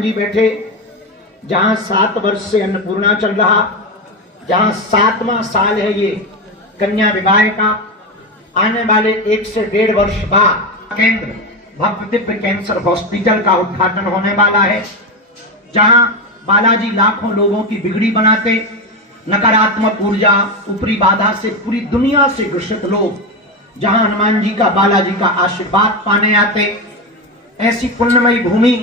जी बैठे, जहां 7 वर्ष से अन्नपूर्णा चल रहा, जहां 7वां साल है ये कन्या विवाह का, आने वाले 1 से 1.5 वर्ष बाद केंद्र भव्य दिव्य कैंसर हॉस्पिटल का उद्घाटन होने वाला है, जहां बालाजी लाखों लोगों की बिगड़ी बनाते, नकारात्मक ऊर्जा, ऊपरी बाधा से पूरी दुनिया से ग्रसित लोग जहां हनुमान जी का, बालाजी का आशीर्वाद पाने आते, ऐसी पुण्यमयी भूमि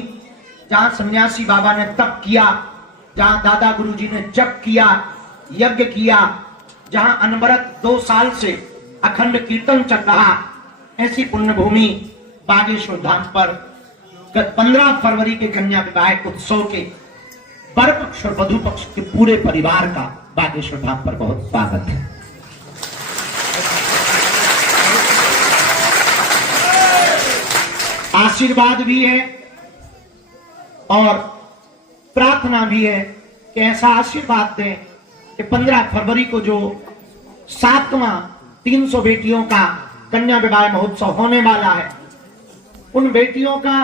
जहां सन्यासी बाबा ने तप किया, जहां दादा गुरु जी ने जप किया, यज्ञ किया, जहां अनवरत 2 साल से अखंड कीर्तन चल रहा, ऐसी पुण्य भूमि बागेश्वर धाम पर 15 फरवरी के कन्या विवाह उत्सव के वर पक्ष और वधु पक्ष के पूरे परिवार का बागेश्वर धाम पर बहुत स्वागत है। आशीर्वाद भी है और प्रार्थना भी है कि ऐसा आशीर्वाद दें कि 15 फरवरी को जो 7वां 300 बेटियों का कन्या विवाह महोत्सव होने वाला है, उन बेटियों का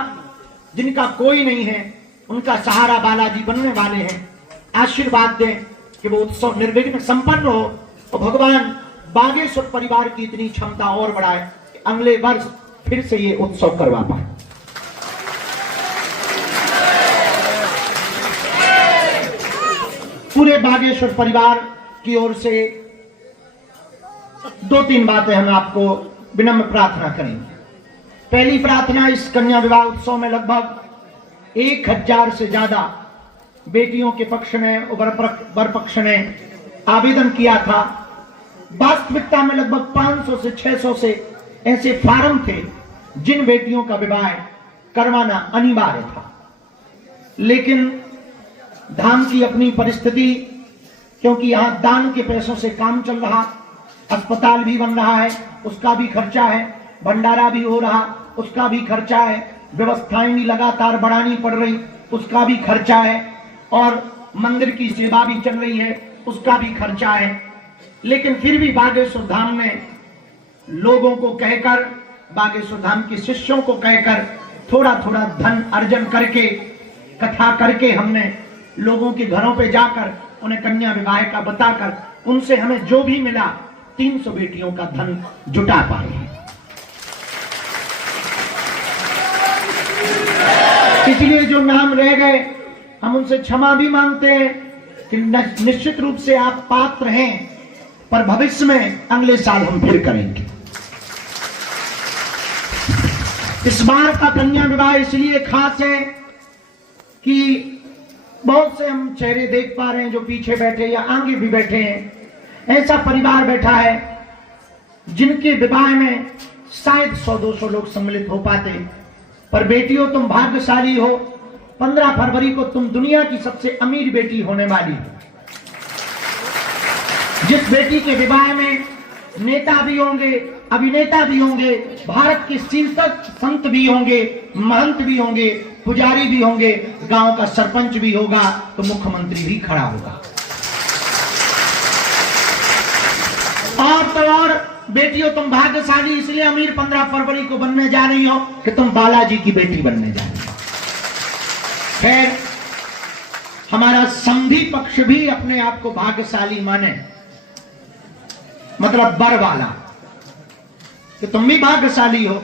जिनका कोई नहीं है, उनका सहारा बालाजी बनने वाले हैं। आशीर्वाद दें कि वो उत्सव निर्विघ्न संपन्न हो और भगवान बागेश्वर परिवार की इतनी क्षमता और बढ़ाए कि अगले वर्ष फिर से ये उत्सव करवा पाए। पूरे बागेश्वर परिवार की ओर से 2-3 बातें हम आपको विनम्र प्रार्थना करेंगे। पहली प्रार्थना, इस कन्या विवाह उत्सव में लगभग 1000 से ज्यादा बेटियों के पक्ष में, वर पक्ष ने आवेदन किया था। वास्तविकता में लगभग 500 से 600 से ऐसे फार्म थे जिन बेटियों का विवाह करवाना अनिवार्य था, लेकिन धाम की अपनी परिस्थिति, क्योंकि यहां दान के पैसों से काम चल रहा, अस्पताल भी बन रहा है, उसका भी खर्चा है, भंडारा भी हो रहा, उसका भी खर्चा है, व्यवस्थाएं भी लगातार बढ़ानी पड़ रही, उसका भी खर्चा है, और मंदिर की सेवा भी चल रही है, उसका भी खर्चा है। लेकिन फिर भी बागेश्वर धाम ने लोगों को कहकर, बागेश्वर धाम के शिष्यों को कहकर थोड़ा थोड़ा धन अर्जन करके, कथा करके, हमने लोगों के घरों पे जाकर उन्हें कन्या विवाह का बताकर उनसे हमें जो भी मिला 300 बेटियों का धन जुटा पाए हैं। इसलिए जो नाम रह गए हम उनसे क्षमा भी मांगते हैं कि निश्चित रूप से आप पात्र हैं, पर भविष्य में अगले साल हम फिर करेंगे। इस बार का कन्या विवाह इसलिए खास है कि बहुत से हम चेहरे देख पा रहे हैं जो पीछे बैठे या आगे भी बैठे हैं। ऐसा परिवार बैठा है जिनके विवाह में शायद 100-200 लोग सम्मिलित हो पाते, पर बेटियों तुम भाग्यशाली हो। 15 फरवरी को तुम दुनिया की सबसे अमीर बेटी होने वाली हो। जिस बेटी के विवाह में नेता भी होंगे, अभिनेता भी होंगे, भारत के शीर्षक संत भी होंगे, महंत भी होंगे, पुजारी भी होंगे, गांव का सरपंच भी होगा, तो मुख्यमंत्री भी खड़ा होगा। और तो और बेटियों तुम भाग्यशाली इसलिए अमीर 15 फरवरी को बनने जा रही हो कि तुम बालाजी की बेटी बनने जा रही हो। खैर, हमारा समधी पक्ष भी अपने आप को भाग्यशाली माने, मतलब बर वाला, कि तुम भी भाग्यशाली हो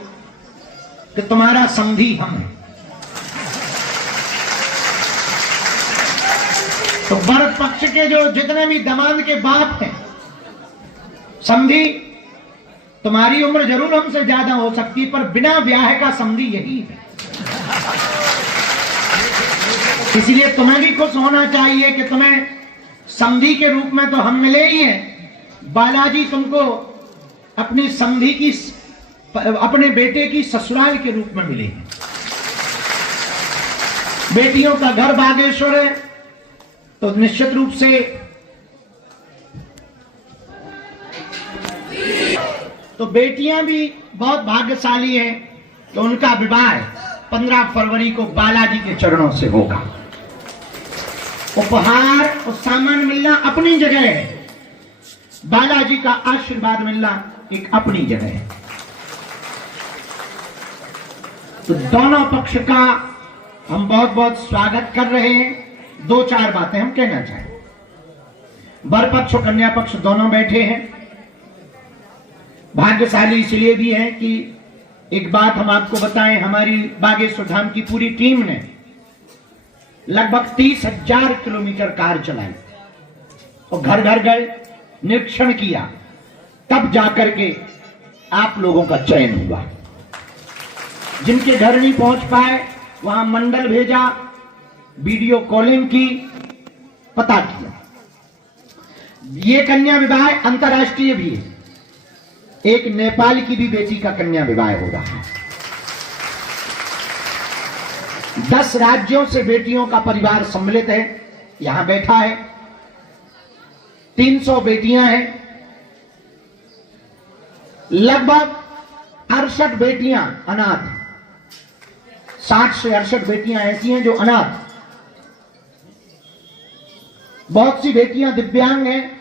कि तुम्हारा समधी हम है। तो वर पक्ष के जो जितने भी दामाद के बाप हैं, समधी, तुम्हारी उम्र जरूर हमसे ज्यादा हो सकती, पर बिना ब्याह का समधी यही है। इसलिए तुम्हें भी खुश होना चाहिए कि तुम्हें समधी के रूप में तो हम मिले ही हैं, बालाजी तुमको अपनी समधी की, अपने बेटे की ससुराल के रूप में मिले हैं। बेटियों का घर बागेश्वर है, तो निश्चित रूप से तो बेटियां भी बहुत भाग्यशाली हैं, तो उनका विवाह 15 फरवरी को बालाजी के चरणों से होगा। उपहार और सामान मिलना अपनी जगह है, बालाजी का आशीर्वाद मिलना एक अपनी जगह है। तो दोनों पक्ष का हम बहुत बहुत स्वागत कर रहे हैं। दो चार बातें हम कहना चाहें। वर पक्ष और कन्या पक्ष दोनों बैठे हैं। भाग्यशाली इसलिए भी है कि एक बात हम आपको बताएं, हमारी बागेश्वर धाम की पूरी टीम ने लगभग 30,000 किलोमीटर कार चलाई और घर घर गए, निरीक्षण किया, तब जाकर के आप लोगों का चयन हुआ। जिनके घर नहीं पहुंच पाए वहां मंडल भेजा, वीडियो कॉलिंग की, पता किया। ये कन्या विवाह अंतर्राष्ट्रीय भी है। एक नेपाल की भी बेटी का कन्या विवाह हो रहा है। 10 राज्यों से बेटियों का परिवार सम्मिलित है, यहां बैठा है। 300 बेटियां हैं। लगभग 68 बेटियां अनाथ, 60 से 68 बेटियां ऐसी हैं जो अनाथ। बहुत सी बेटियां दिव्यांग हैं।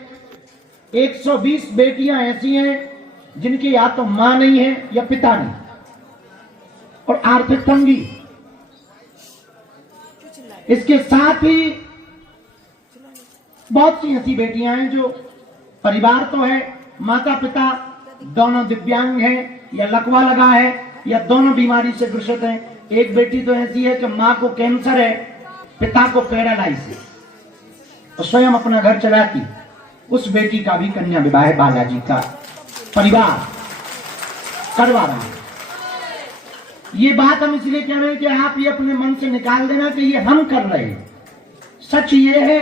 120 बेटियां ऐसी हैं जिनकी या तो मां नहीं है या पिता नहीं, और आर्थिक तंगी। इसके साथ ही बहुत सी ऐसी बेटियां हैं जो परिवार तो है, माता पिता दोनों दिव्यांग हैं या लकवा लगा है या दोनों बीमारी से ग्रसित हैं। एक बेटी तो ऐसी है कि मां को कैंसर है, पिता को पैरालाइसिस, और स्वयं अपना घर चलाती। उस बेटी का भी कन्या विवाह बालाजी का परिवार करवा रहा है। ये बात हम इसलिए कह रहे हैं कि आप ये अपने मन से निकाल देना कि ये हम कर रहे हैं। सच ये है,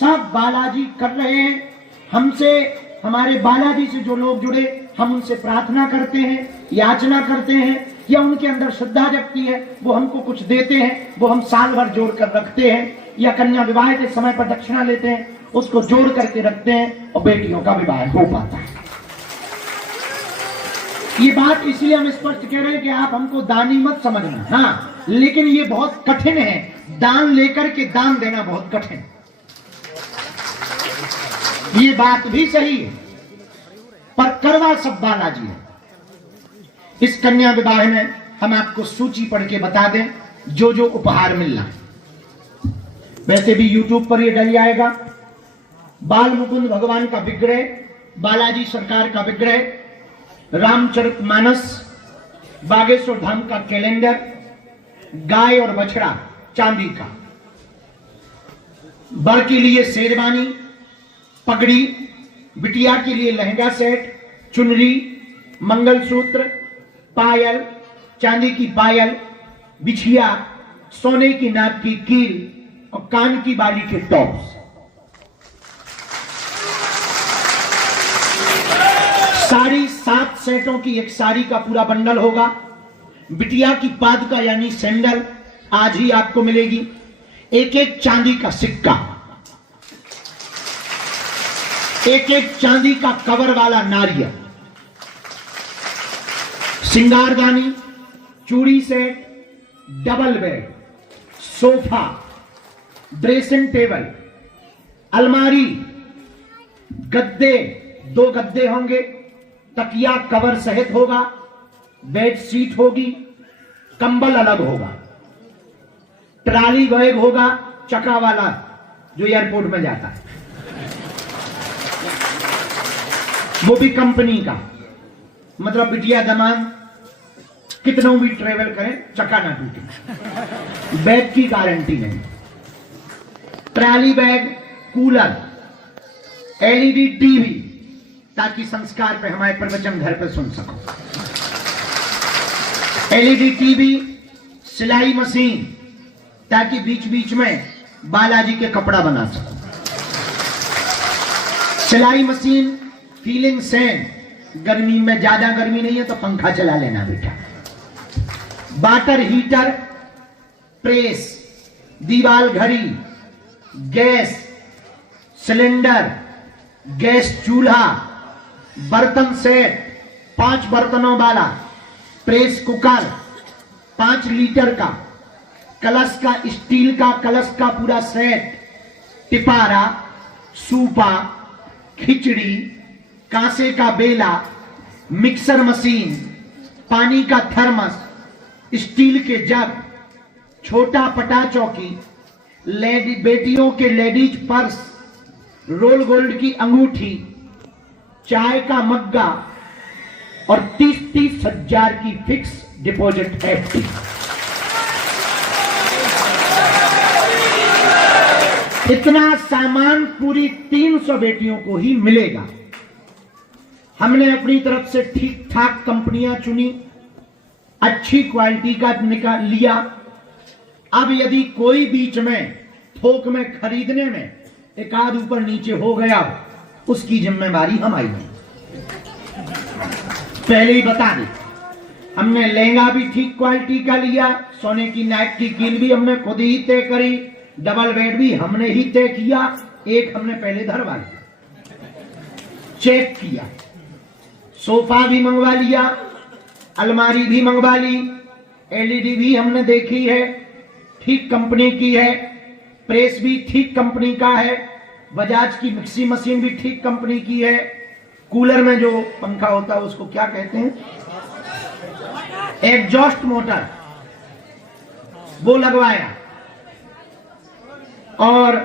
सब बालाजी कर रहे हैं। हमसे, हमारे बालाजी से जो लोग जुड़े, हम उनसे प्रार्थना करते हैं, याचना करते हैं, या उनके अंदर श्रद्धा जगती है, वो हमको कुछ देते हैं, वो हम साल भर जोड़ कर रखते हैं, या कन्या विवाह के समय पर दक्षिणा लेते हैं, उसको जोड़ करके रखते हैं और बेटियों का विवाह हो पाता है। ये बात इसलिए हम स्पष्ट कह रहे हैं कि आप हमको दानी मत समझना। हाँ, लेकिन ये बहुत कठिन है, दान लेकर के दान देना बहुत कठिन। ये बात भी सही है, पर करवा सब बालाजी है। इस कन्या विवाह में हम आपको सूची पढ़ के बता दें जो जो उपहार मिल रहा है। वैसे भी YouTube पर ये डल जाएगा। बाल मुकुंद भगवान का विग्रह, बालाजी सरकार का विग्रह, रामचरितमानस, बागेश्वर धाम का कैलेंडर, गाय और बछड़ा चांदी का, वर के लिए शेरवानी, पगड़ी, बिटिया के लिए लहंगा सेट, चुनरी, मंगलसूत्र, पायल, चांदी की पायल, बिछिया, सोने की नाक की कील और कान की बाली के टॉप्स। साड़ी 7 सेटों की एक साड़ी का पूरा बंडल होगा। बिटिया की पादुका यानी सैंडल आज ही आपको मिलेगी। एक एक चांदी का सिक्का, एक एक चांदी का कवर वाला नारियल, सिंगारदानी, चूड़ी set, double bed, sofa, dressing table, अलमारी, गद्दे, 2 गद्दे होंगे, तकिया कवर सहित होगा, बेड शीट होगी, कंबल अलग होगा, ट्राली बैग होगा, चक्का वाला जो एयरपोर्ट में जाता है, वो भी कंपनी का। मतलब बिटिया दमाद कितनों भी ट्रेवल करें, चक्का ना टूटे, बैग की गारंटी नहीं। Trolley bag, cooler, LED TV, ताकि संस्कार पे हमारे प्रवचन घर पे सुन सको, LED टीवी, सिलाई मशीन, ताकि बीच बीच में बालाजी के कपड़ा बना सको, सिलाई मशीन, फीलिंग फैन, गर्मी में ज्यादा गर्मी नहीं है तो पंखा चला लेना बेटा, वाटर हीटर, प्रेस, दीवार घड़ी, गैस सिलेंडर, गैस चूल्हा, बर्तन सेट, 5 बर्तनों वाला, प्रेस कुकर, 5 लीटर का, कलश का, स्टील का कलश का पूरा सेट, टिपारा, सूपा, खिचड़ी, कांसे का बेला, मिक्सर मशीन, पानी का थर्मस, स्टील के जग, छोटा पटा चौकी, बेटियों के लेडीज पर्स, रोल गोल्ड की अंगूठी, चाय का मग्गा और 30-30 हजार की फिक्स डिपॉजिट एफडी। इतना सामान पूरी 300 बेटियों को ही मिलेगा। हमने अपनी तरफ से ठीक ठाक कंपनियां चुनी, अच्छी क्वालिटी का निकाल लिया। अब यदि कोई बीच में थोक में खरीदने में एक आध ऊपर नीचे हो गया, उसकी जिम्मेदारी हमारी है। पहले ही बता दें, हमने लहंगा भी ठीक क्वालिटी का लिया, सोने की नाइट की कील भी हमने खुद ही तय करी, डबल बेड भी हमने ही तय किया, एक हमने पहले धरवा लिया, चेक किया, सोफा भी मंगवा लिया, अलमारी भी मंगवा ली, एलईडी भी हमने देखी है, ठीक कंपनी की है, प्रेस भी ठीक कंपनी का है, बजाज की मिक्सी मशीन भी ठीक कंपनी की है, कूलर में जो पंखा होता है उसको क्या कहते हैं, एग्जॉस्ट मोटर, वो लगवाया। और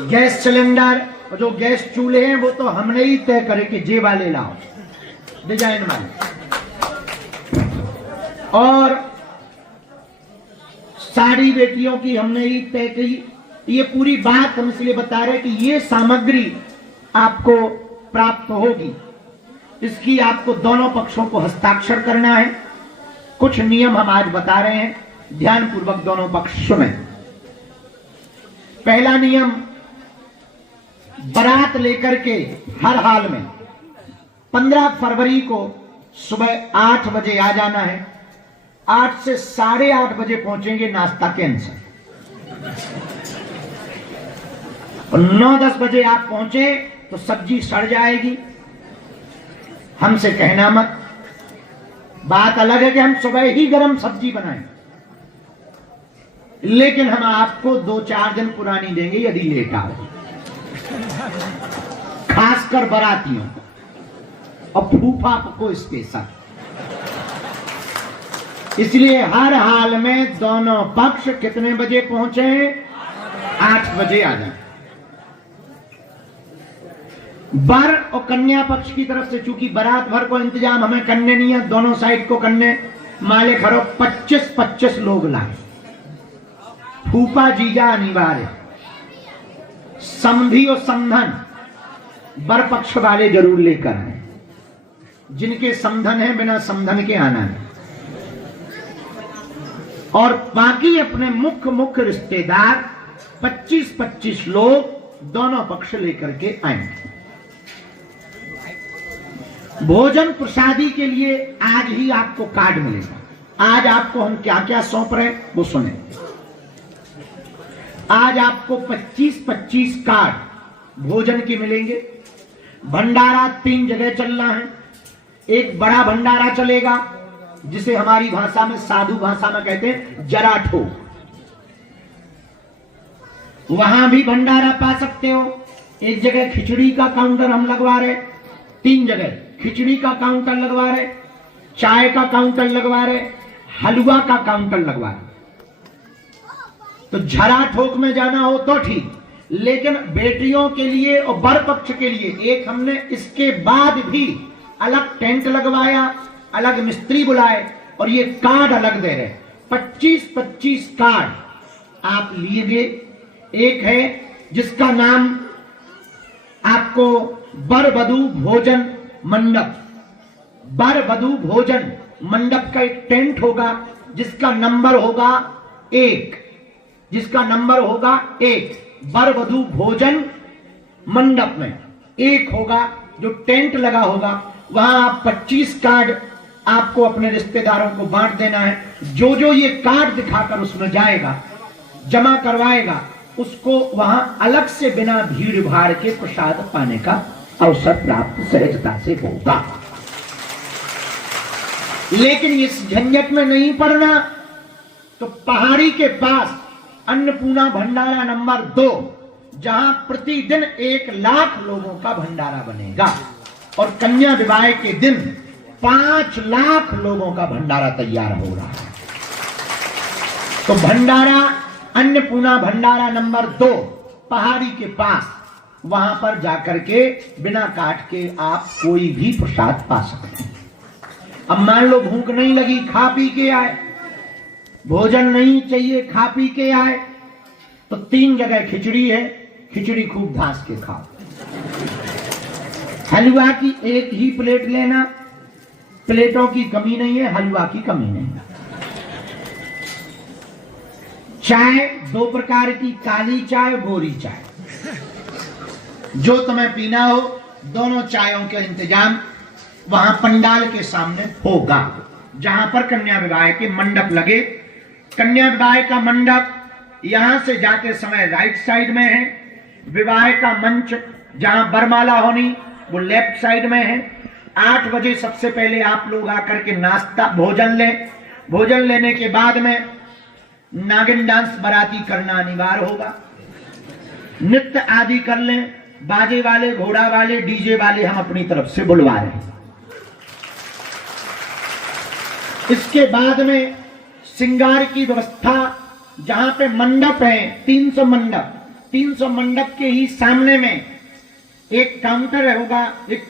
गैस सिलेंडर और जो गैस चूल्हे हैं वो तो हमने ही तय करे कि जे वाले लाओ, डिजाइन वाले। और साड़ी बेटियों की हमने ही तय की। ये पूरी बात हम इसलिए बता रहे कि ये सामग्री आपको प्राप्त होगी, इसकी आपको दोनों पक्षों को हस्ताक्षर करना है। कुछ नियम हम आज बता रहे हैं, ध्यानपूर्वक दोनों पक्ष सुने। पहला नियम, बारात लेकर के हर हाल में 15 फरवरी को सुबह 8 बजे आ जाना है। 8 से 8:30 बजे पहुंचेंगे, नाश्ता कैंसल। और 9-10 बजे आप पहुंचे तो सब्जी सड़ जाएगी, हमसे कहना मत। बात अलग है कि हम सुबह ही गर्म सब्जी बनाएं, लेकिन हम आपको 2-4 दिन पुरानी देंगे यदि लेट आओ, खासकर बारातियों और फूफा को स्पेशल। इसलिए हर हाल में दोनों पक्ष कितने बजे पहुंचे? 8 बजे आ जाए। वर और कन्या पक्ष की तरफ से, चूंकि बारात भर को इंतजाम हमें करने नहीं है, दोनों साइड को करने, माले खरो 25-25 लोग लाए। फूफा जीजा अनिवार्य, समधी और समधन वर पक्ष वाले जरूर लेकर आए। जिनके समधन है बिना समधन के आना है। और बाकी अपने मुख्य रिश्तेदार 25-25 लोग दोनों पक्ष लेकर के आएंगे। भोजन प्रसादी के लिए आज ही आपको कार्ड मिलेगा। आज आपको हम क्या क्या सौंप रहे हैं वो सुने। आज आपको 25-25 कार्ड भोजन के मिलेंगे। भंडारा 3 जगह चलना है। एक बड़ा भंडारा चलेगा जिसे हमारी भाषा में, साधु भाषा में कहते हैं जराठो। वहां भी भंडारा पा सकते हो। एक जगह खिचड़ी का काउंटर हम लगवा रहे, 3 जगह खिचड़ी का काउंटर लगवा रहे, चाय का काउंटर लगवा रहे, हलवा का काउंटर लगवा रहे। तो झरा ठोक में जाना हो तो ठीक, लेकिन बेटियों के लिए और वर पक्ष के लिए एक हमने इसके बाद भी अलग टेंट लगवाया, अलग मिस्त्री बुलाए और ये कार्ड अलग दे रहे। 25-25 कार्ड आप लीजिए। एक है जिसका नाम आपको वर वधू भोजन मंडप, वर वधू भोजन मंडप का एक टेंट होगा जिसका नंबर होगा 1, जिसका नंबर होगा 1। वर वधू भोजन मंडप में 1 होगा जो टेंट लगा होगा। वहां आप 25 कार्ड आपको अपने रिश्तेदारों को बांट देना है। जो जो ये कार्ड दिखाकर उसमें जाएगा, जमा करवाएगा, उसको वहां अलग से बिना भीड़ भाड़ के प्रसाद पाने का अवसर प्राप्त सहजता से होगा। लेकिन इस झंझट में नहीं पड़ना तो पहाड़ी के पास अन्नपूर्णा भंडारा नंबर 2, जहां प्रतिदिन 1 लाख लोगों का भंडारा बनेगा और कन्या विवाह के दिन 5 लाख लोगों का भंडारा तैयार हो रहा है। तो भंडारा, अन्नपूर्णा भंडारा नंबर 2 पहाड़ी के पास, वहां पर जाकर के बिना काट के आप कोई भी प्रसाद पा सकते हैं। अब मान लो भूख नहीं लगी, खा पी के आए, भोजन नहीं चाहिए, खा पी के आए, तो 3 जगह खिचड़ी है, खिचड़ी खूब धास के खाओ। हलवा की 1 ही प्लेट लेना, प्लेटों की कमी नहीं है, हलवा की कमी नहीं है। चाय 2 प्रकार की, काली चाय, गोरी चाय, जो तुम्हें पीना हो, दोनों चायों का इंतजाम वहां पंडाल के सामने होगा, जहां पर कन्या विवाह के मंडप लगे। कन्या विवाह का मंडप यहां से जाते समय राइट साइड में है, विवाह का मंच जहां बरमाला होनी वो लेफ्ट साइड में है। 8 बजे सबसे पहले आप लोग आकर के नाश्ता भोजन लें। भोजन लेने के बाद में नागिन डांस बाराती करना अनिवार्य होगा, नृत्य आदि कर लें। बाजे वाले, घोड़ा वाले, डीजे वाले हम अपनी तरफ से बुलवा रहे हैं। इसके बाद में श्रृंगार की व्यवस्था, जहां पे मंडप है 300 मंडप, 300 मंडप के ही सामने में एक काउंटर होगा, एक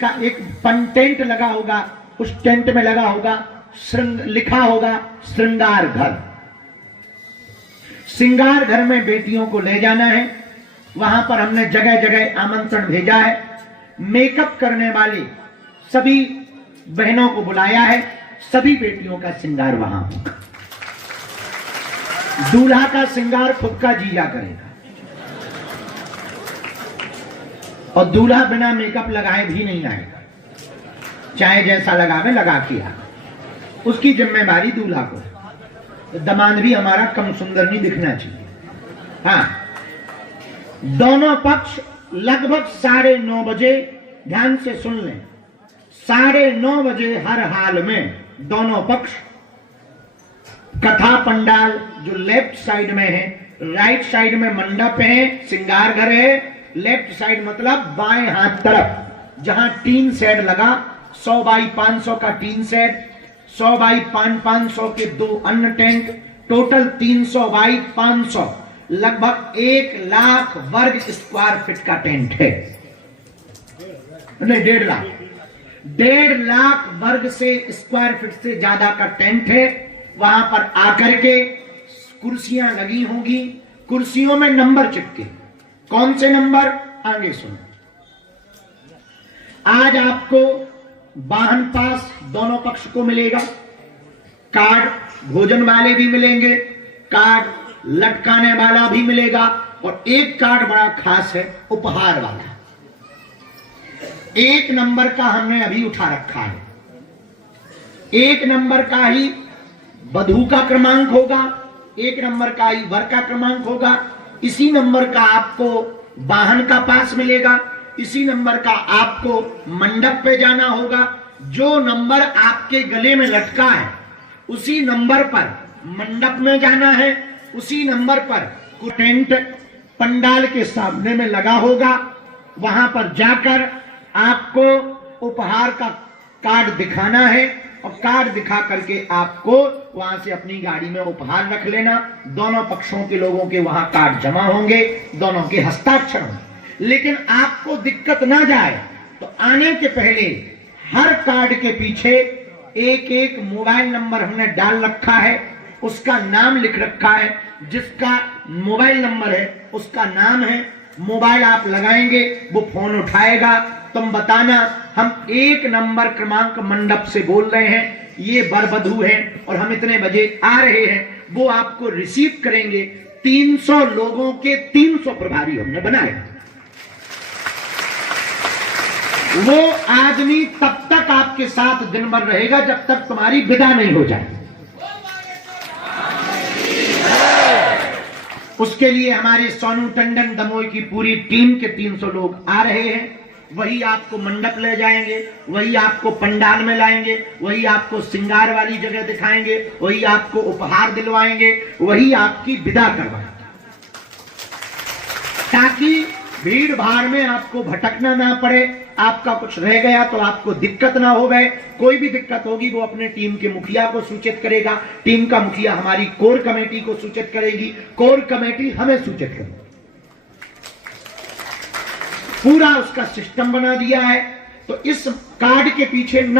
टेंट लगा होगा, उस टेंट में लगा होगा लिखा होगा श्रृंगार घर। श्रृंगार घर में बेटियों को ले जाना है। वहां पर हमने जगह जगह आमंत्रण भेजा है। मेकअप करने वाले सभी बहनों को बुलाया है। सभी बेटियों का श्रृंगार वहां होगा। दूल्हा का श्रृंगार खुद का जीजा करेगा और दूल्हा बिना मेकअप लगाए भी नहीं आएगा, चाहे जैसा लगावे लगा के आ, उसकी जिम्मेदारी दूल्हा को है। दामाद भी हमारा कम सुंदर नहीं दिखना चाहिए। हाँ, दोनों पक्ष लगभग 9:30 बजे, ध्यान से सुन लें, 9:30 बजे हर हाल में दोनों पक्ष कथा पंडाल जो लेफ्ट साइड में है, राइट साइड में मंडप है, श्रृंगार घर है, लेफ्ट साइड मतलब बाएं हाथ तरफ जहां टीन शेड लगा, 100 बाई 500 का टीन शेड, 100 बाई 500 के 2 अन्य टेंट, टोटल 300 बाई 500, लगभग 1 लाख वर्ग स्क्वायर फीट का टेंट है। नहीं, 1.5 लाख वर्ग से स्क्वायर फीट से ज्यादा का टेंट है। वहां पर आकर के कुर्सियां लगी होंगी, कुर्सियों में नंबर चिपके। कौन से नंबर? आगे सुनो। आज आपको वाहन पास दोनों पक्ष को मिलेगा, कार्ड भोजन वाले भी मिलेंगे, कार्ड लटकाने वाला भी मिलेगा, और एक कार्ड बड़ा खास है, उपहार वाला। 1 नंबर का हमने अभी उठा रखा है। 1 नंबर का ही वधू का क्रमांक होगा, 1 नंबर का ही वर का क्रमांक होगा। इसी नंबर का आपको वाहन का पास मिलेगा, इसी नंबर का आपको मंडप पे जाना होगा। जो नंबर आपके गले में लटका है उसी नंबर पर मंडप में जाना है, उसी नंबर पर टेंट पंडाल के सामने में लगा होगा। वहां पर जाकर आपको उपहार का कार्ड दिखाना है और कार्ड दिखा करके आपको वहां से अपनी गाड़ी में उपहार रख लेना। दोनों पक्षों के लोगों के वहां कार्ड जमा होंगे, दोनों के हस्ताक्षर होंगे। लेकिन आपको दिक्कत ना जाए तो आने के पहले हर कार्ड के पीछे एक मोबाइल नंबर हमने डाल रखा है, उसका नाम लिख रखा है। जिसका मोबाइल नंबर है उसका नाम है, मोबाइल आप लगाएंगे वो फोन उठाएगा, तुम बताना हम 1 नंबर क्रमांक मंडप से बोल रहे हैं, ये वर वधू है और हम इतने बजे आ रहे हैं। वो आपको रिसीव करेंगे। 300 लोगों के 300 प्रभारी हमने बनाए। वो आदमी तब तक आपके साथ दिन भर रहेगा जब तक तुम्हारी विदा नहीं हो जाए। उसके लिए हमारे सोनू टंडन दमोई की पूरी टीम के 300 लोग आ रहे हैं। वही आपको मंडप ले जाएंगे, वही आपको पंडाल में लाएंगे, वही आपको श्रृंगार वाली जगह दिखाएंगे, वही आपको उपहार दिलवाएंगे, वही आपकी विदा करवाएंगे, ताकि भीड़ भाड़ में आपको भटकना ना पड़े, आपका कुछ रह गया तो आपको दिक्कत ना हो गए। कोई भी दिक्कत होगी वो अपने टीम के मुखिया को सूचित करेगा, टीम का मुखिया हमारी कोर कमेटी को सूचित करेगी, कोर कमेटी हमें सूचित करेगी। पूरा उसका सिस्टम बना दिया है। तो इस कार्ड के पीछे नंबर